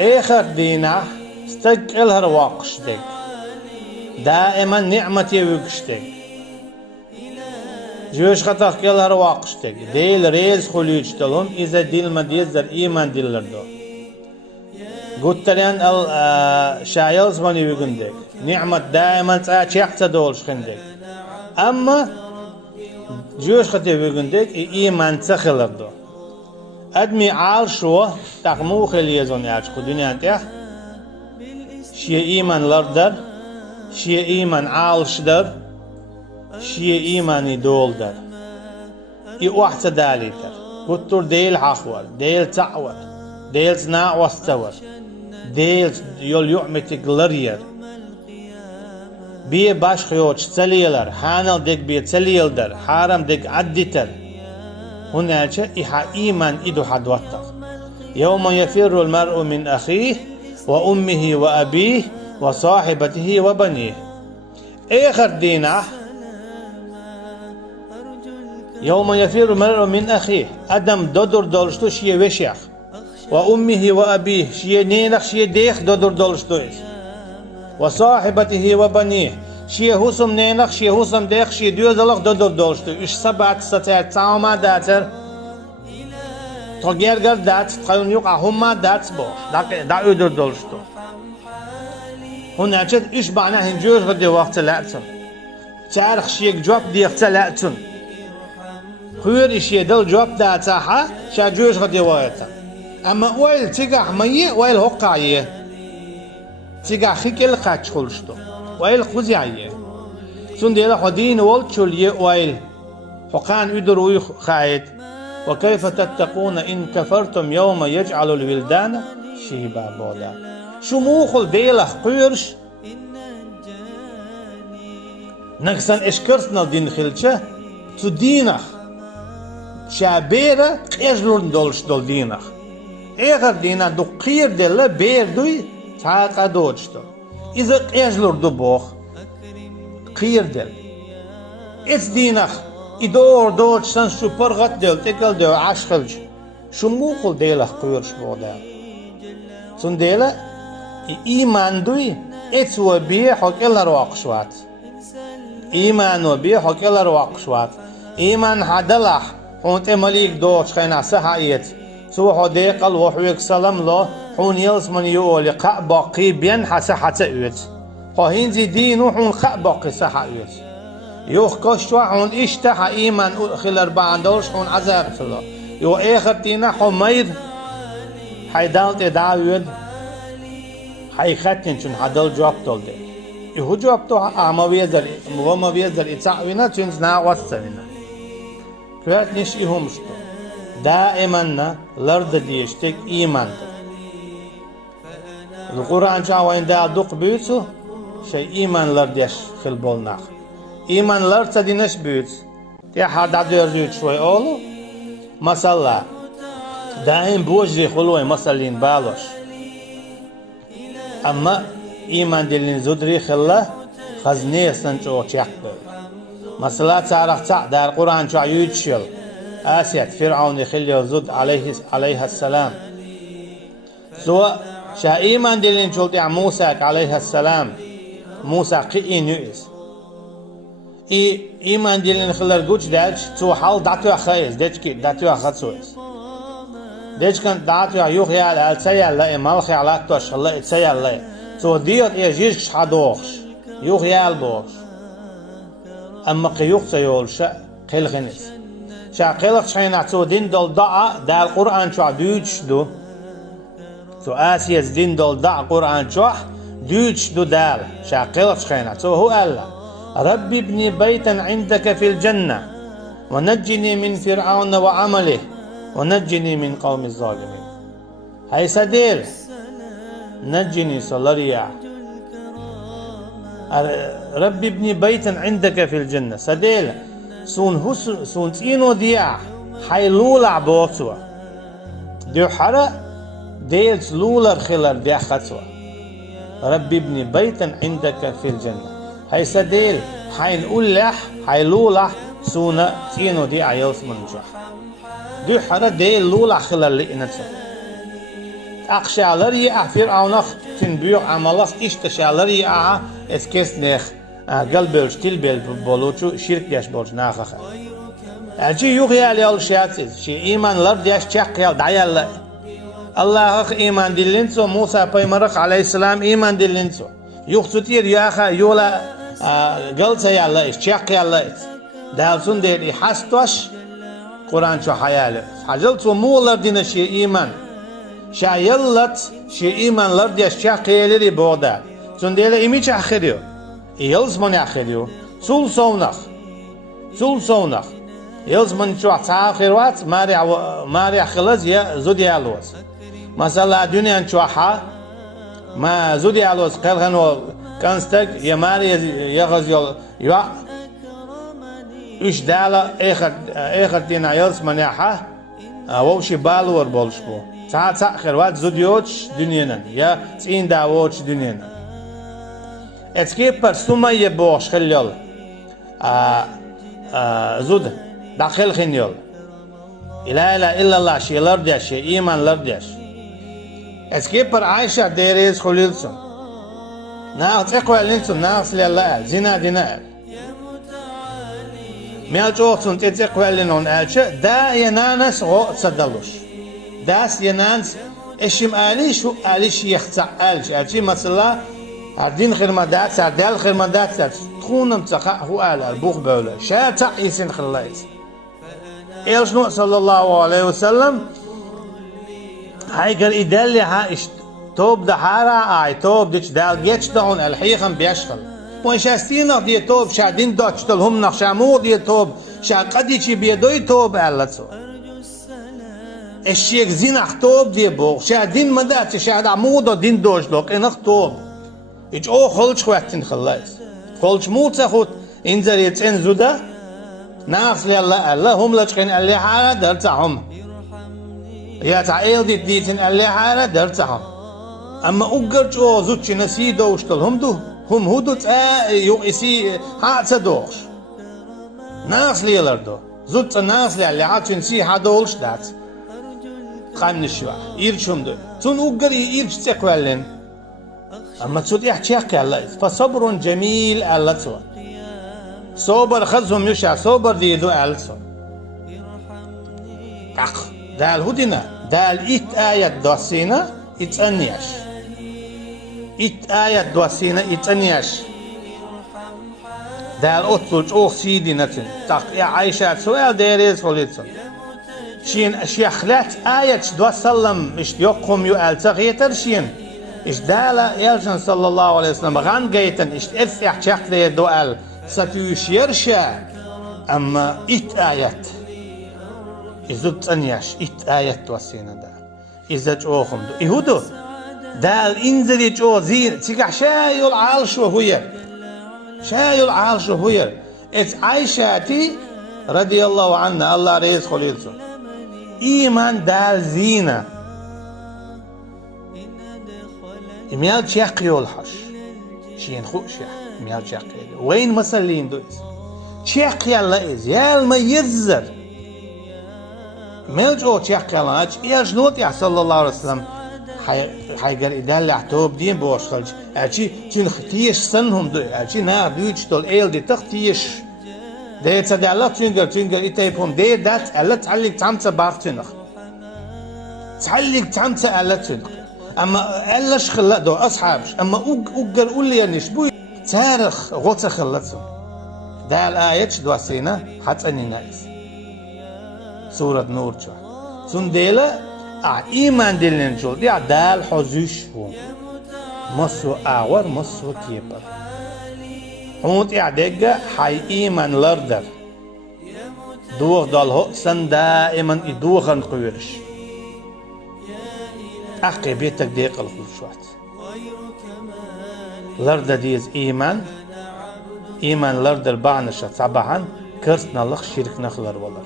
آخر دينا استقل هر واقشتك دائما نعمتي وقشتك جوش خطاق كل هر واقشتك ديل ريز خلوش تلون إذا ديل ما ديزر إيمان ديلر دو قلت لين شايلز ماني وقندك نعمة دائما تأتي يحتدولش خندك أما جوش خطي وقندك إيمان تخلر دو أدمي عال شو تقمو خليزون ياج خدوني أنت شي إيمان لردر شي إيمان عال شدر شي إيماني دول در واحدة داليتر قطر ديل حخور ديل تعور ديل سناع واستور ديل يول يعمتك لرير بيه باش خيوش تسليلر حانل ديك بيه تسليل در حارم ديك عدتر هناك إيحا إيمان إدو حدوتك يوم يفر المرء من أخيه وأمه وأبيه وصاحبته وبنيه آخر دينه يوم يفر المرء من أخيه أدم دودر دولشتو شيء وشيخ وأمه وأبيه شيء نينخ شيء ديخ دودر دولشتو وصاحبته وبنيه شيء هسم نينخ شيء هسم ديخ شيء دوزلخ دودر دولشتو إش سبعة ستات تعوما داتر تغيرگر دات تخيون يقع هما دات بوش دا ödür doluştu. هنا جد إيش بعناه هنجوز غدي وقت لأتن تعرف شيء جواب ديق تلأتن خير إشي دل جواب داتها شاجوز غدي وقتا أما ويل تيجا مية ويل هقعية تيجا خيك القاتش خلشتو ويل خزيعية سون ديلا خدين والتشولية ويل فقان يدروي خايد وكيف تتقون إن كفرتم يوم يجعل الولدان شيبا بودا شموخل ديلا قيرش نقصن إشكرتنا دين خلشة تو دينخ شابيرة قيجلون دولش دول دينخ إيغر دينا دو قير ديلا بير دوي تاقا دوجتو إذا قيجلور دو بوخ قير ديل إس دينخ إدور دوج سن شو برغت ديل تقل ديل عشخلج شو موخل ديلا قيرش بودا سن ديلا إيمان دوي إتسوا بيه حق إلا رواقشوات إيمان وبيه حق إلا رواقشوات إيمان حدلح هونت مليك دوج خينا سحايت سو حديقل وحويك سلام له حون يلس من يقول قا باقي بين حسا حتى اوت هين زي دينو حون قا باقي سحا اوت يوخ كشوا حون اشتها إيمان خلال باندوش حون عذاب الله يو آخر دينا حميد حيدالت داود حيختن چون حدل جواب تولده يهو جواب تو اما ويزر وما ويزر اتعوينا چون نا وستوينا كوات نش يهمشتو دائما لرد ديشتك إيمان القرآن جاوين دا دوق بيوتو شيء إيمان لرديش خلبولناخ إيمان لرد تدينش بيوت تي حد عدير شوي أولو مثلا دائم بوجري خلوي مثلين بالوش أما إيمان دلين زدري خلا خزنية سنجو تيحبه مثلا تعرف دار القرآن جا يوتشيل آسيات فرعون خلي زد عليه السلام سواء شا إيمان دلين جلت موسى عليه السلام موسى قئي نؤس إيمان دلين خلر جوج داج تو حال داتو خايز داتو خاتسوس ديش كان داتو يوخي على السيال لا مالخي على توش الله السيال لا تو ديوت يجيش حدوخش يوخي على بوش أما قيوخ سيول شا قيل خنس شا قيلخ شينا تو دين دول ضاع دا القرآن شو دوش دو تو آسيز دين دول ضاع قرآن شو دوش دو دال شا قيلخ شينا تو هو الله ربي ابني بيتا عندك في الجنة ونجني من فرعون وعمله ونجني من قوم الظالمين هاي سدير نجني صلريا ربي ابني بيتا عندك في الجنة سديل سون تينو ديا حي لولا بوتوا ديو حرا ديلت لولا خلر ديا خطوا ربي ابني بيتا عندك في الجنة هاي سديل حي نقول لح حي لولا سونا تينو ديا يوس من جح ديو حرا ديل لولا خلر لئنته أخشالر يأفر أونخ تنبيع عملخ إشتشالر يأها إسكسنخ قلبش تلبل بولوچو شرك ديش بولش ناخخ أجي يغيال يال شاتيز شي إيمان لرد يش تشقيال دعيال الله إيمان دلنسو موسى بيمرق عليه السلام إيمان دلنسو يخصتير ياخا يولا قلت يالا إيش تشقيال إيش دالسون دير إحستوش قرآن شو حياله حجلتو مولر دين شي إيمان شايلت شي إيمان لرد يش تشقيالي بودا سنديلا إيمي تشخريو يلزمن يخريو سول سونخ يلزمن شو تعاخروات ماري خلص يا زودي الوز مثلا الدنيا شو ما زودي الوز قالغنو كانستك يا ماري يغز يا إيش دالا آخر دينا يلزمن يحا ووشي بالور بولشبو تعاخروات زوديوش دنيانا يا تين داوش دنيانا اتسكيبر سوما يبوش خليل زود داخل خنيل لا اله الا الله شي لرديش شي ايمان لرديش اتسكيبر عايشة ديريز خليلسون ناس اقوى لنسون ناس لله زنا دينا ميالجوتسون تتقوى لنون الشا دا ينانس غو تصدلوش داس ينانس اشم آليش و آليش يختع آليش الشي مثلا عردين خرمدات سردال خرمدات تخونم تقع هو البوخ بوله شا تعيسين خلايس إيش نو صلى الله عليه وسلم هايقر إدالي ها إش توب دحارة توب ديش دال جيتش دون الحيخم بيشخل وإشاستينا دي توب شادين دوتش تلهم نخشامو دي توب شا قديشي بيدوي توب ألتسو الشيك زينخ توب دي بوخ شادين مدات شاد عمودو دين دوش دوك إنخ توب إيش خلش وقتين خلاص خلش موت خود إنزل يتين زودا ناس الله هم لشقين اللي حارة درتهم يا تعيل ديتين اللي حارة درتهم أما أقرج زوتش نسي دوشتل هم هودو يقسي حاجة دوش ناس ليلردو زوت الناس اللي عاتشن سي حدولش دات خامن الشوا يرشم دو تون أقر يرش تقولن أما تسود يحكي الله فصبر جميل ألتسو صبر خذهم يشع صبر ديدو ألتسو دال هدنا دال إت آية دوسينا إتأنيش إت آية دوسينا إتأنيش دال أطلج أوه سيدي نتن يا عايشة سؤال ديريز خليتسو شين أشياخلات آية دوسلم مش يقوم يؤلتغيتر شين إيش دالا يلجن صلى الله عليه وسلم غان جيتن إيش إثيح شخصي دوال ستيوش يرشا أما إت آيات إذا تنياش إت آيات توسينا دا إذا جوهم دو إهودو دال إنزلي جو زين تيجح شايل عالش وهوير شايل عالش وهوير إت عايشاتي رضي الله عنها الله ريز خليلسو إيمان دال زينة ميال تشاقي الحش شين خوش ميال تشاقي وين مسلين دويس تشاقي الله إز يال ما يزر ميال جو تشاقي الله أج إيش نوت يا صلى الله عليه وسلم حيقر إدال عتوب دين بوشتلج أجي تين ختيش سنهم دو أجي نا دويش تول إيل دي تختيش ده تصدق الله تينجر إتايبهم ده دات الله تعلق تامسة بارتنخ تعلق تامسة الله تنخ أما ألاش خلا دو أصحابش أما أقر أولي يعني شبوي تاريخ غوطة خلتهم ده الآية دو سينا حتى أني نايس سورة نور شو سنديلة إيمان دلين شو دي دال حزوش فون مصو آور مصو كيبر حموت إعداقة حي إيمان لردر دوغ دالهو سن دائما إدوغن قويرش أحقي بيتك ديق الخلشوات لرد ديز إيمان لرد البعنشة صباحا كرسنا لخ شرك نخلر والله